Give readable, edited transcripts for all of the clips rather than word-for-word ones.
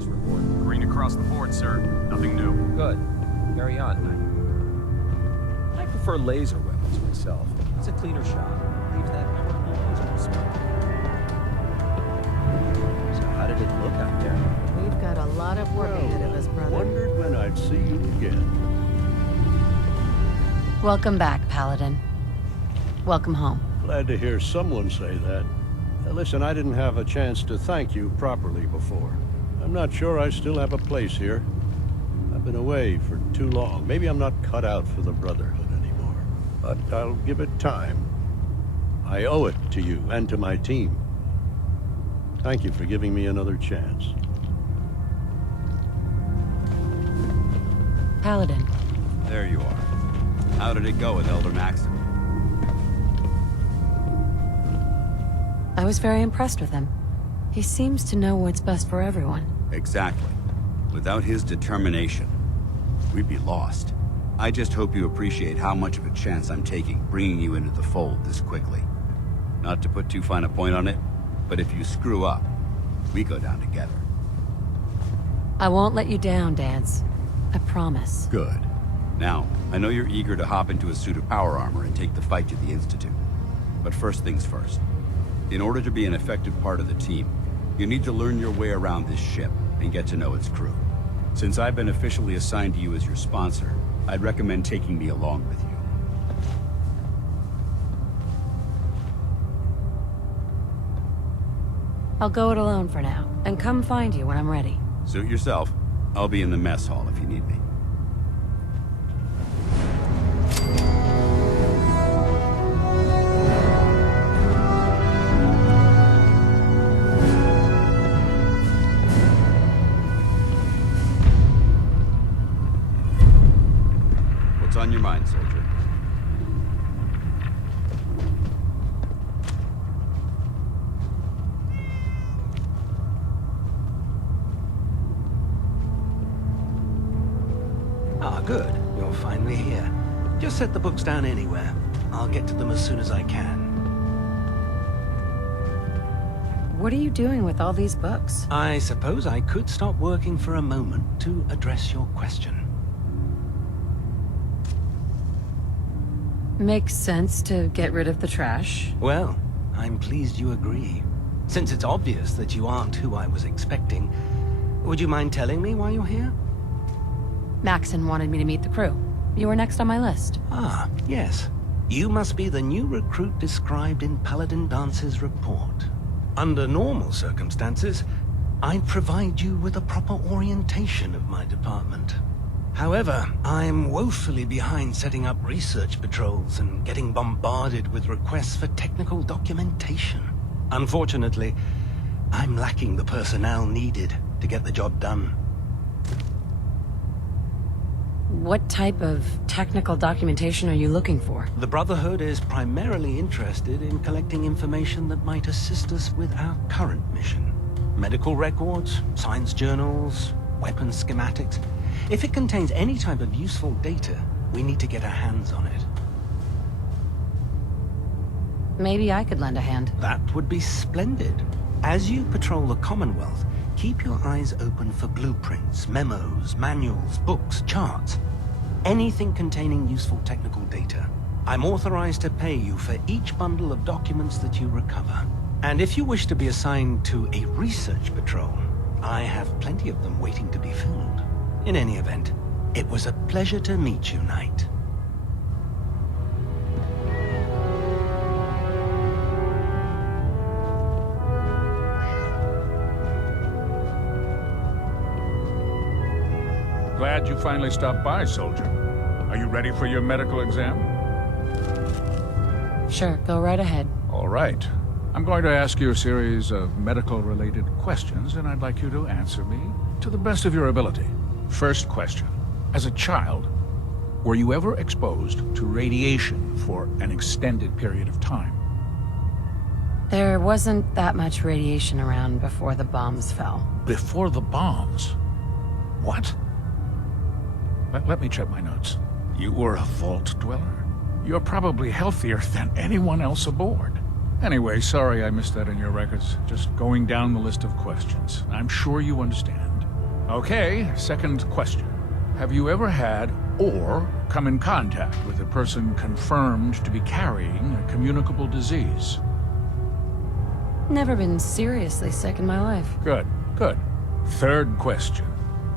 status report? Green across the board, sir. Nothing new. Good. Carry on. I prefer laser weapons myself. It's a cleaner shot. Leaves that purple laser smoke. So how did it look out there? We've got a lot of work ahead of us, brother. Wondered when I'd see you again. Welcome back, Paladin. Welcome home. Glad to hear someone say that. Listen, I didn't have a chance to thank you properly before. I'm not sure I still have a place here. I've been away for too long. Maybe I'm not cut out for the Brotherhood anymore. But I'll give it time. I owe it to you and to my team. Thank you for giving me another chance. Paladin. There you are. How did it go with Elder Maxon? I was very impressed with him. He seems to know what's best for everyone. Exactly. Without his determination, we'd be lost. I just hope you appreciate how much of a chance I'm taking bringing you into the fold this quickly. Not to put too fine a point on it, but if you screw up, we go down together. I won't let you down, Dance. I promise. Good. Now, I know you're eager to hop into a suit of power armor and take the fight to the Institute. But first things first. In order to be an effective part of the team, you need to learn your way around this ship and get to know its crew. Since I've been officially assigned to you as your sponsor, I'd recommend taking me along with you. I'll go it alone for now, and come find you when I'm ready. Suit yourself. I'll be in the mess hall if you need me. What's on your mind, soldier? Ah, good. You're finally here. Just set the books down anywhere. I'll get to them as soon as I can. What are you doing with all these books? I suppose I could stop working for a moment to address your question. Makes sense to get rid of the trash. Well, I'm pleased you agree. Since it's obvious that you aren't who I was expecting, would you mind telling me why you're here? Maxon wanted me to meet the crew. You were next on my list. Ah, yes. You must be the new recruit described in Paladin Dance's report. Under normal circumstances, I'd provide you with a proper orientation of my department. However, I'm woefully behind setting up research patrols and getting bombarded with requests for technical documentation. Unfortunately, I'm lacking the personnel needed to get the job done. What type of technical documentation are you looking for? The Brotherhood is primarily interested in collecting information that might assist us with our current mission. Medical records, science journals, weapons schematics. If it contains any type of useful data, we need to get our hands on it. Maybe I could lend a hand. That would be splendid. As you patrol the Commonwealth, keep your eyes open for blueprints, memos, manuals, books, charts. Anything containing useful technical data. I'm authorized to pay you for each bundle of documents that you recover. And if you wish to be assigned to a research patrol, I have plenty of them waiting to be filled. In any event, it was a pleasure to meet you, Knight. Glad you finally stopped by, soldier. Are you ready for your medical exam? Sure, go right ahead. All right. I'm going to ask you a series of medical-related questions, and I'd like you to answer me to the best of your ability. First question. As a child, were you ever exposed to radiation for an extended period of time? There wasn't that much radiation around before the bombs fell. Before the bombs? What? Let me check my notes. You were a vault dweller? You're probably healthier than anyone else aboard. Anyway, sorry I missed that in your records. Just going down the list of questions. I'm sure you understand. Okay, second question. Have you ever had or come in contact with a person confirmed to be carrying a communicable disease? Never been seriously sick in my life. Good, good. Third question.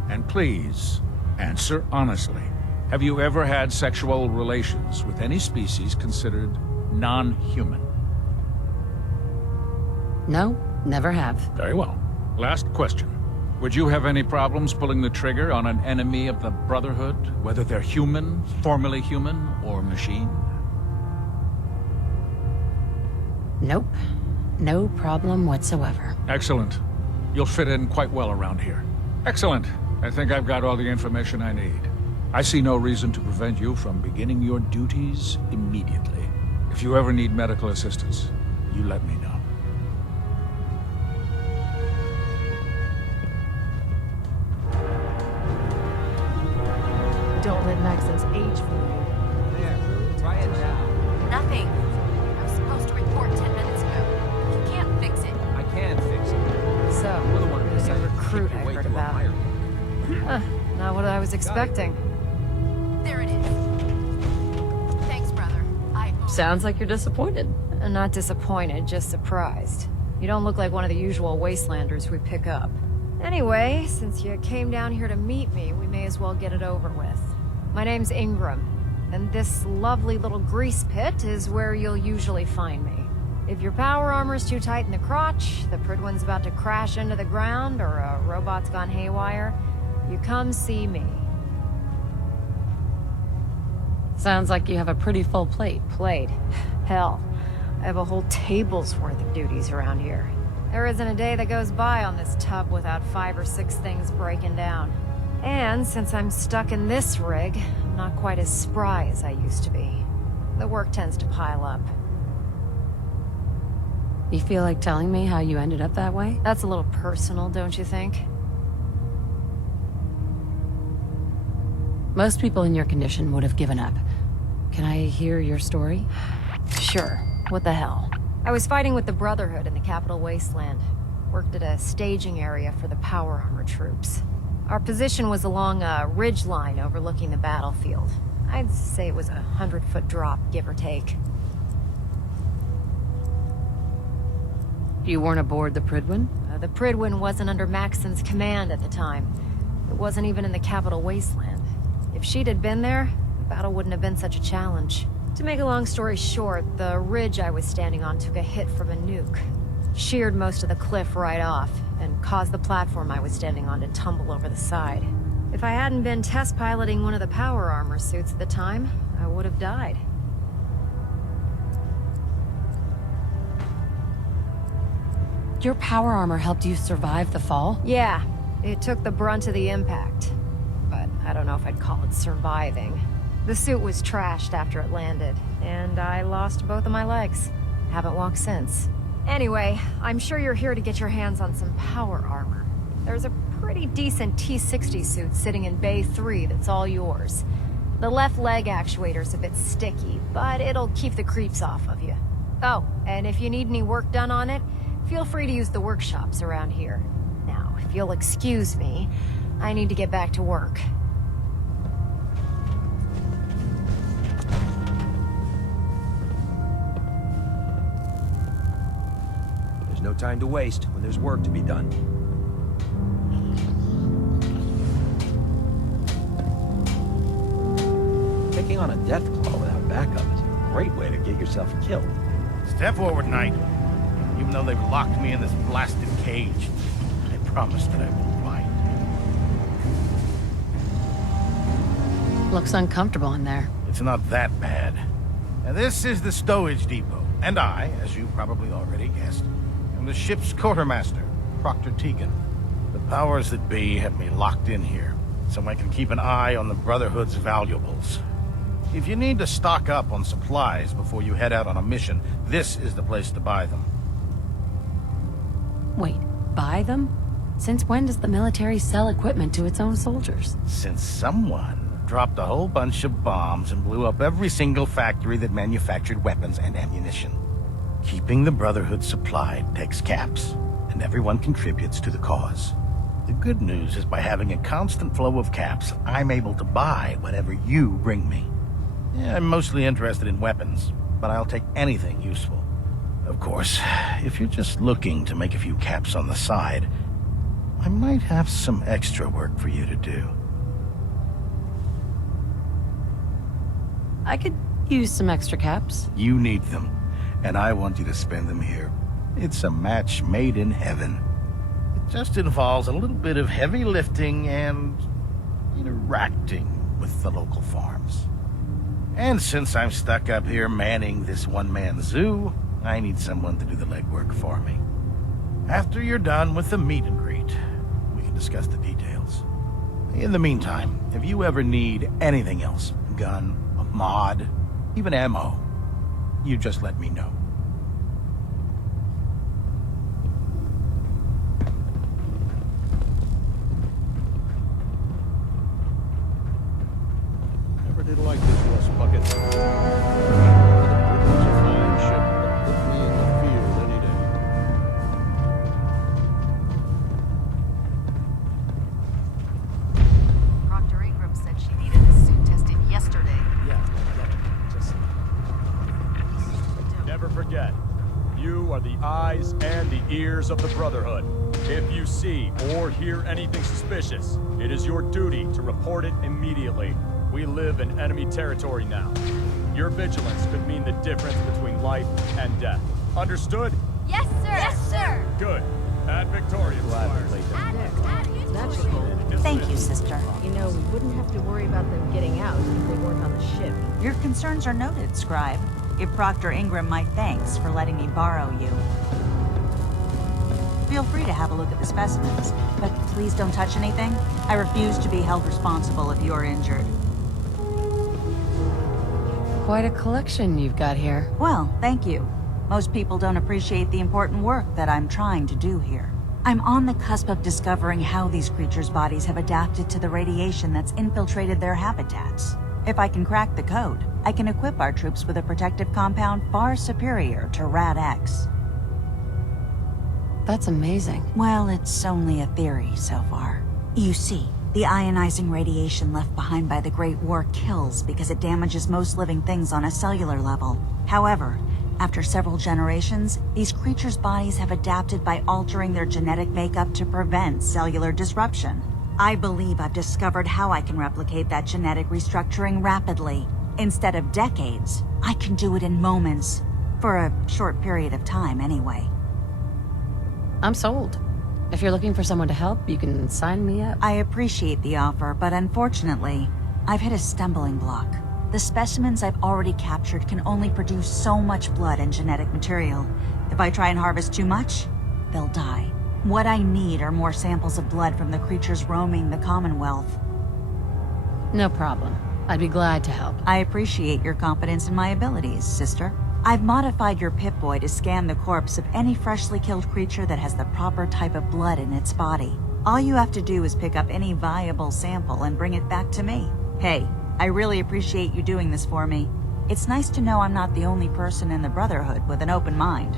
And please, answer honestly. Have you ever had sexual relations with any species considered non-human? No, never have. Very well. Last question. Would you have any problems pulling the trigger on an enemy of the Brotherhood, whether they're human, formerly human, or machine? Nope. No problem whatsoever. Excellent. You'll fit in quite well around here. Excellent. I think I've got all the information I need. I see no reason to prevent you from beginning your duties immediately. If you ever need medical assistance, you let me know. Don't let Maxon's age fool you. There, try it now. Nothing. I was supposed to report 10 minutes ago. You can't fix it. I can fix it. So, You're the one who the decided new to keep recruit your I way heard to a about. higher level. Not what I was expecting. There it is. Thanks, brother. Sounds like you're disappointed. Not disappointed, just surprised. You don't look like one of the usual wastelanders we pick up. Anyway, since you came down here to meet me, we may as well get it over with. My name's Ingram, and this lovely little grease pit is where you'll usually find me. If your power armor's too tight in the crotch, the Pridwin's about to crash into the ground, or a robot's gone haywire, you come see me. Sounds like you have a pretty full plate. Plate. Hell, I have a whole table's worth of duties around here. There isn't a day that goes by on this tub without 5 or 6 things breaking down. And since I'm stuck in this rig, I'm not quite as spry as I used to be. The work tends to pile up. You feel like telling me how you ended up that way? That's a little personal, don't you think? Most people in your condition would have given up. Can I hear your story? Sure. What the hell? I was fighting with the Brotherhood in the Capital Wasteland. Worked at a staging area for the power armor troops. Our position was along a ridge line overlooking the battlefield. I'd say it was a 100-foot drop, give or take. You weren't aboard the Pridwin? The Pridwin wasn't under Maxon's command at the time. It wasn't even in the Capital Wasteland. If she'd had been there, the battle wouldn't have been such a challenge. To make a long story short, the ridge I was standing on took a hit from a nuke. Sheared most of the cliff right off, and caused the platform I was standing on to tumble over the side. If I hadn't been test piloting one of the power armor suits at the time, I would have died. Your power armor helped you survive the fall? Yeah, it took the brunt of the impact. But I don't know if I'd call it surviving. The suit was trashed after it landed, and I lost both of my legs. Haven't walked since. Anyway, I'm sure you're here to get your hands on some power armor. There's a pretty decent T-60 suit sitting in Bay 3 that's all yours. The left leg actuator's a bit sticky, but it'll keep the creeps off of you. Oh, and if you need any work done on it, feel free to use the workshops around here. Now, if you'll excuse me, I need to get back to work. There's no time to waste when there's work to be done. Taking on a death claw without backup is a great way to get yourself killed. Step forward, Knight. Even though they've locked me in this blasted cage, I promise that I won't mind. Looks uncomfortable in there. It's not that bad. Now, this is the stowage depot, and I, as you probably already guessed, am the ship's quartermaster, Proctor Tegan. The powers that be have me locked in here, so I can keep an eye on the Brotherhood's valuables. If you need to stock up on supplies before you head out on a mission, this is the place to buy them. Wait, buy them? Since when does the military sell equipment to its own soldiers? Since someone dropped a whole bunch of bombs and blew up every single factory that manufactured weapons and ammunition. Keeping the Brotherhood supplied takes caps, and everyone contributes to the cause. The good news is by having a constant flow of caps, I'm able to buy whatever you bring me. Yeah, I'm mostly interested in weapons, but I'll take anything useful. Of course, if you're just looking to make a few caps on the side, I might have some extra work for you to do. I could use some extra caps. You need them, and I want you to spend them here. It's a match made in heaven. It just involves a little bit of heavy lifting and interacting with the local farms. And since I'm stuck up here manning this one-man zoo, I need someone to do the legwork for me. After you're done with the meet and greet, we can discuss the details. In the meantime, if you ever need anything else, gun, a mod, even ammo, you just let me know. Never did like this West Bucket. The Britain's a fine ship, but put me in the field any day. Proctor Ingram said she needed a suit tested yesterday. Never forget, you are the eyes and the ears of the Brotherhood. If you see or hear anything suspicious, it is your duty to report it immediately. We live in enemy territory now. Your vigilance could mean the difference between life and death. Understood? Yes, sir! Yes, sir! Good. Ad Victoriam, Squires. Thank you, sister. You know, we wouldn't have to worry about them getting out if they weren't on the ship. Your concerns are noted, Scribe. Give Proctor Ingram my thanks for letting me borrow you. Feel free to have a look at the specimens, but please don't touch anything. I refuse to be held responsible if you're injured. Quite a collection you've got here. Well, thank you. Most people don't appreciate the important work that I'm trying to do here. I'm on the cusp of discovering how these creatures' bodies have adapted to the radiation that's infiltrated their habitats. If I can crack the code, I can equip our troops with a protective compound far superior to Rad-X. That's amazing. Well, it's only a theory so far. You see, the ionizing radiation left behind by the Great War kills because it damages most living things on a cellular level. However, after several generations, these creatures' bodies have adapted by altering their genetic makeup to prevent cellular disruption. I believe I've discovered how I can replicate that genetic restructuring rapidly. Instead of decades, I can do it in moments. For a short period of time, anyway. I'm sold. If you're looking for someone to help, you can sign me up. I appreciate the offer, but unfortunately, I've hit a stumbling block. The specimens I've already captured can only produce so much blood and genetic material. If I try and harvest too much, they'll die. What I need are more samples of blood from the creatures roaming the Commonwealth. No problem. I'd be glad to help. I appreciate your confidence in my abilities, sister. I've modified your Pip-Boy to scan the corpse of any freshly killed creature that has the proper type of blood in its body. All you have to do is pick up any viable sample and bring it back to me. Hey, I really appreciate you doing this for me. It's nice to know I'm not the only person in the Brotherhood with an open mind.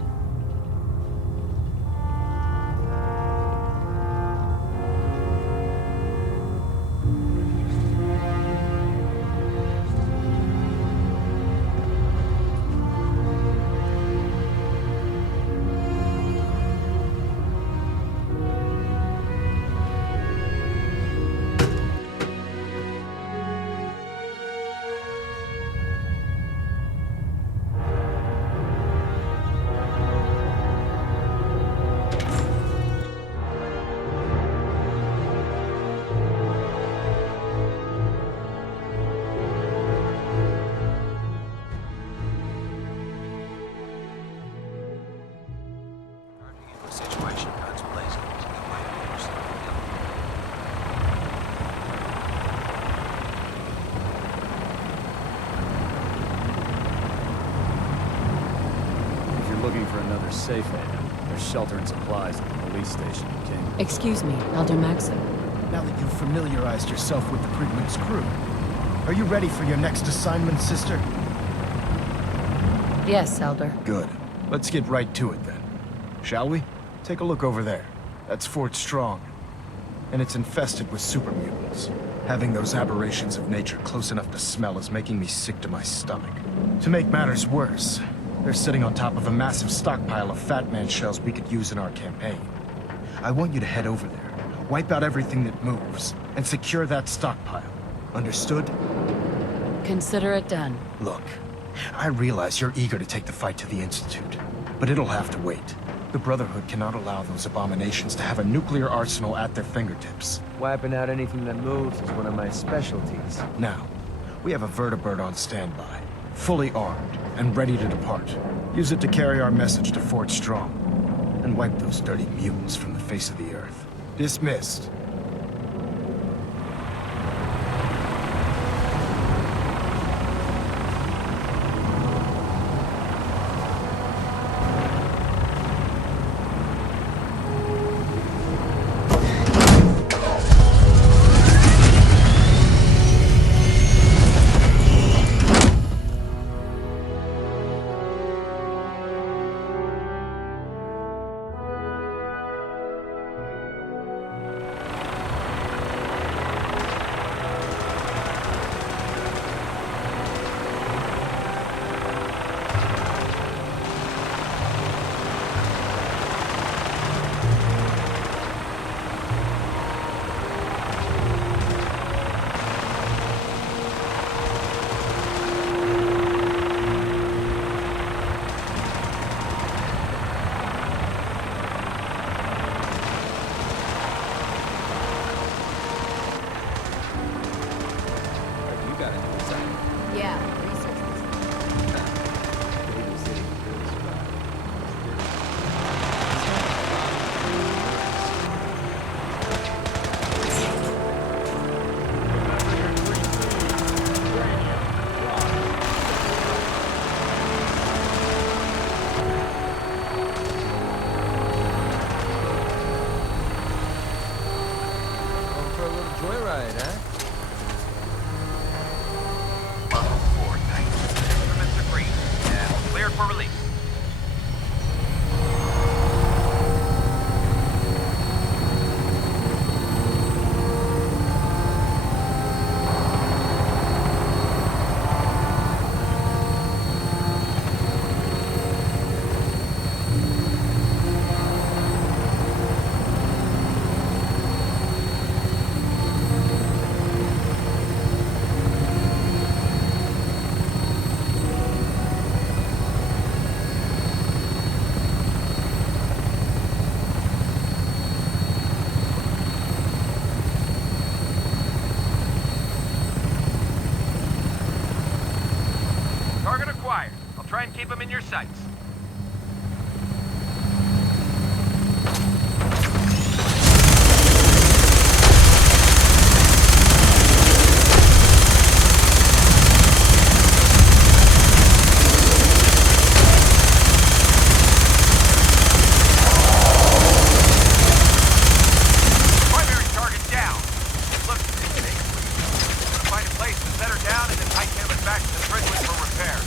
Situation, guns blazing. It's a good way to get yourself together. If you're looking for another safe haven, there's shelter and supplies at the police station in King. Excuse me, Elder Maxim. Now that you've familiarized yourself with the Pridman's crew, are you ready for your next assignment, sister? Yes, Elder. Good. Let's get right to it then. Shall we? Take a look over there. That's Fort Strong. and it's infested with super mutants. Having those aberrations of nature close enough to smell is making me sick to my stomach. To make matters worse, they're sitting on top of a massive stockpile of Fat Man shells we could use in our campaign. I want you to head over there, wipe out everything that moves, and secure that stockpile. Understood? Consider it done. Look, I realize you're eager to take the fight to the Institute, but it'll have to wait. The Brotherhood cannot allow those abominations to have a nuclear arsenal at their fingertips. Wiping out anything that moves is one of my specialties. Now, we have a vertibird on standby, fully armed and ready to depart. Use it to carry our message to Fort Strong, and wipe those dirty mutants from the face of the earth. Dismissed. Keep them in your sights. Primary target down. Look, find a place to set her down and then tighten him back to the bridge for repair.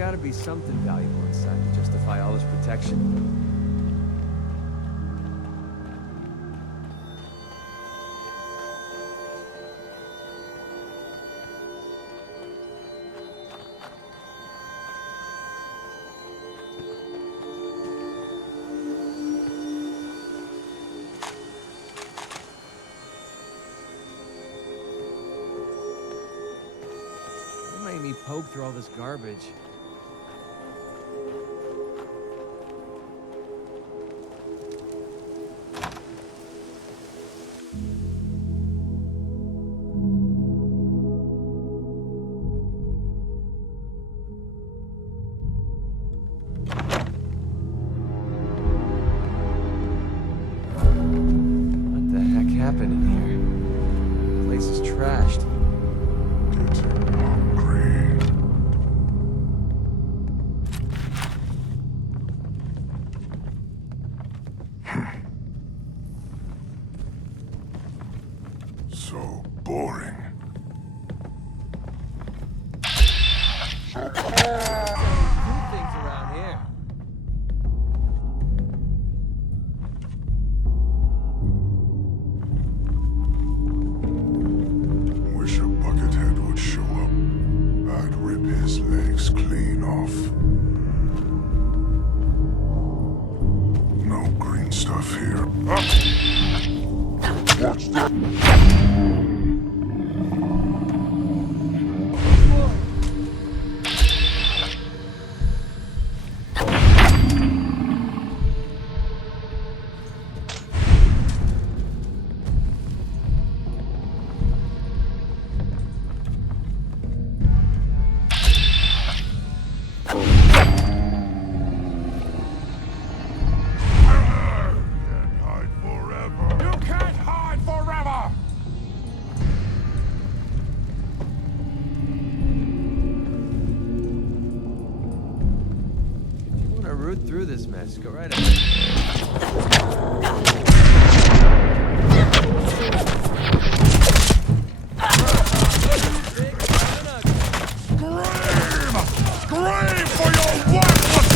gotta be something valuable inside to justify all this protection. What made me poke through all this garbage? What the heck happened in here? The place is trashed. So boring. Things around here. Wish a buckethead would show up. I'd rip his legs clean off. No green stuff here. Watch that. Root through this mess. Go right ahead. Scream for your worthless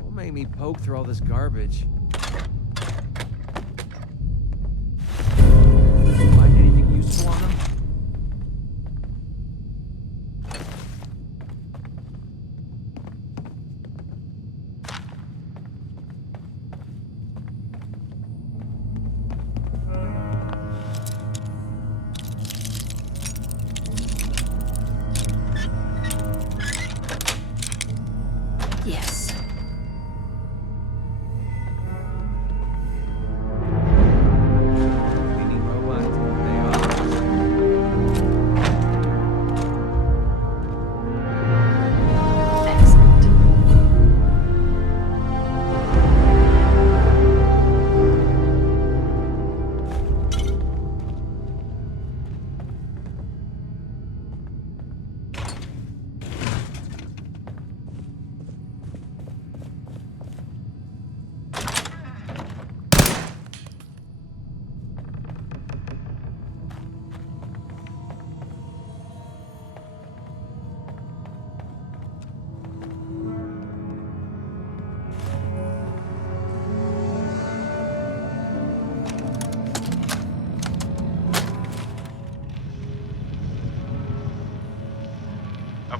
Don't make me poke through all this garbage. Find anything useful on them? Yes.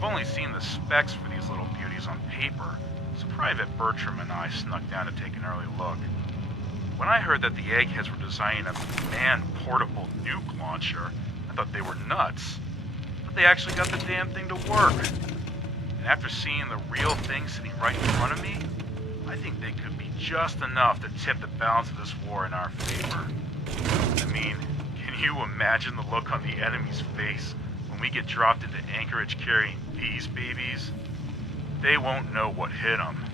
only seen the specs for these little beauties on paper, so Private Bertram and I snuck down to take an early look. When I heard that the eggheads were designing a man-portable nuke launcher, I thought they were nuts. But they actually got the damn thing to work. And after seeing the real thing sitting right in front of me, I think they could be just enough to tip the balance of this war in our favor. I mean, can you imagine the look on the enemy's face when we get dropped into Anchorage carrying these babies? They won't know what hit them.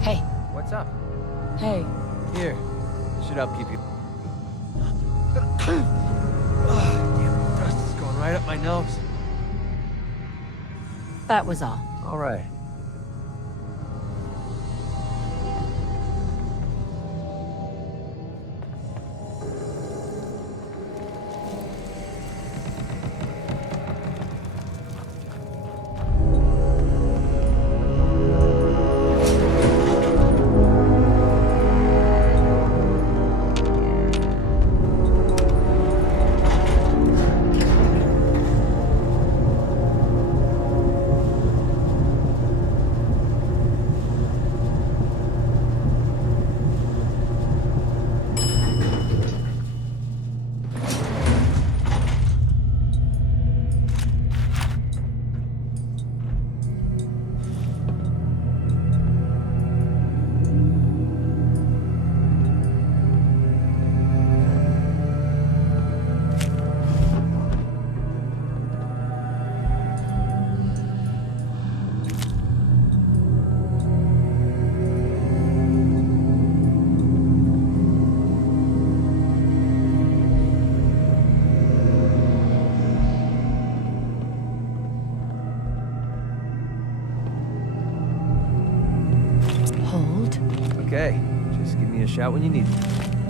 Hey. What's up? Hey. Here. Should help keep you. Damn, dust is going right up my nose. That was all. All right. Okay, just give me a shout when you need me.